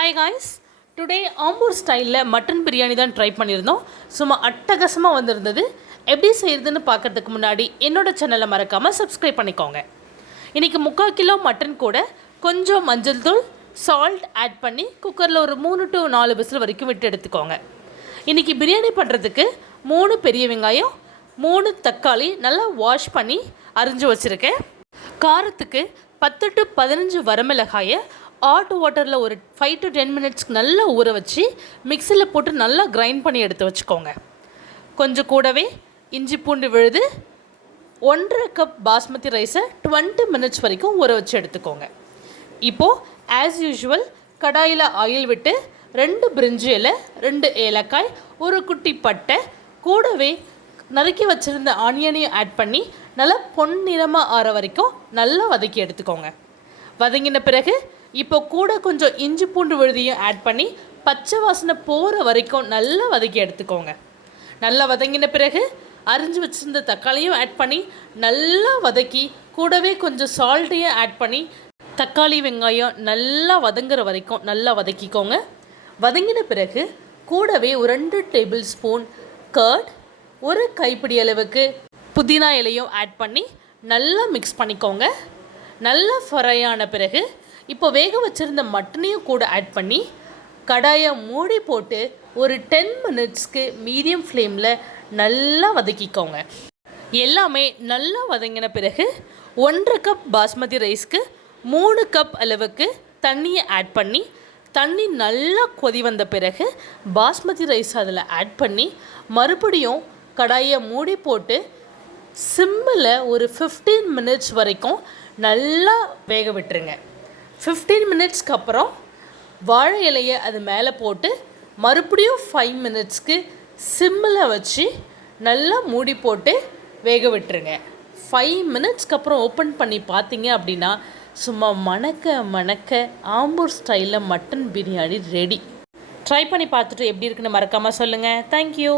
Hi guys, today Ambur ஸ்டைலில் mutton biryani தான் try பண்ணியிருந்தோம். சும்மா அட்டகாசமாக வந்திருந்தது. எப்படி செய்கிறதுன்னு பார்க்கறதுக்கு முன்னாடி என்னோடய சேனலை மறக்காமல் சப்ஸ்கிரைப் பண்ணிக்கோங்க. இன்றைக்கி 3/4 கிலோ மட்டன் கூட கொஞ்சம் மஞ்சள் தூள், சால்ட் ஆட் பண்ணி குக்கரில் ஒரு 3 to 4 விசில் வரைக்கும் விட்டு எடுத்துக்கோங்க. இன்றைக்கி பிரியாணி பண்ணுறதுக்கு 3 பெரிய வெங்காயம், 3 தக்காளி நல்லா வாஷ் பண்ணி அரிஞ்சு வச்சுருக்கேன். காரத்துக்கு 10 to 15 வரமிளகாயை ஹாட் வாட்டரில் ஒரு 5 to 10 மினிட்ஸ்க்கு நல்லா ஊற வச்சு மிக்சியில் போட்டு நல்லா கிரைண்ட் பண்ணி எடுத்து வச்சுக்கோங்க. கொஞ்சம் கூடவே இஞ்சி பூண்டு விழுது, 1.5 கப் பாஸ்மதி ரைஸை 20 மினிட்ஸ் வரைக்கும் ஊற வச்சு எடுத்துக்கோங்க. இப்போது ஆஸ் யூஷுவல் கடாயில் ஆயில் விட்டு 2 பிரிஞ்சி இலை, 2 ஏலக்காய், ஒரு குட்டி பட்டை, கூடவே நறுக்கி வச்சுருந்த ஆனியனையும் ஆட் பண்ணி நல்லா பொன்னிறமாக ஆற வரைக்கும் நல்லா வதக்கி எடுத்துக்கோங்க. வதங்கின பிறகு இப்போ கூட கொஞ்சம் இஞ்சி பூண்டு விழுதியும் ஆட் பண்ணி பச்சை வாசனை போகிற வரைக்கும் நல்லா வதக்கி எடுத்துக்கோங்க. நல்லா வதங்கின பிறகு அரிஞ்சு வச்சுருந்த தக்காளியும் ஆட் பண்ணி நல்லா வதக்கி கூடவே கொஞ்சம் சால்ட்டையும் ஆட் பண்ணி தக்காளி வெங்காயம் நல்லா வதங்குற வரைக்கும் நல்லா வதக்கிக்கோங்க. வதங்கின பிறகு கூடவே ஒரு 2 டேபிள் ஸ்பூன் கர்ட், ஒரு கைப்பிடி அளவுக்கு புதினா இலையும் ஆட் பண்ணி நல்லா மிக்ஸ் பண்ணிக்கோங்க. நல்லா ஃப்ரை ஆன பிறகு இப்போ வேக வச்சுருந்த மட்டனையும் கூட ஆட் பண்ணி கடாயை மூடி போட்டு ஒரு 10 மினிட்ஸ்க்கு மீடியம் ஃப்ளேமில் நல்லா வதக்கிக்கோங்க. எல்லாமே நல்லா வதங்கின பிறகு 1.5 கப் பாஸ்மதி ரைஸ்க்கு 3 கப் அளவுக்கு தண்ணியை ஆட் பண்ணி தண்ணி நல்லா கொதி வந்த பிறகு பாஸ்மதி ரைஸ் அதில் ஆட் பண்ணி மறுபடியும் கடாயை மூடி போட்டு சிம்மில் ஒரு 15 மினிட்ஸ் வரைக்கும் நல்லா வேக விட்டுருங்க. 15 மினிட்ஸ்க்கு அப்புறம் வாழை இலையை அது மேலே போட்டு மறுபடியும் 5 மினிட்ஸ்க்கு சிம்மில் வச்சு நல்லா மூடி போட்டு வேக விட்டுருங்க. 5 மினிட்ஸ்க்கு அப்புறம் ஓப்பன் பண்ணி பார்த்தீங்க அப்படின்னா சும்மா மணக்க ஆம்பூர் ஸ்டைலில் மட்டன் பிரியாணி ரெடி. ட்ரை பண்ணி பார்த்துட்டு எப்படி இருக்குன்னு மறக்காமல் சொல்லுங்கள். தேங்க்யூ.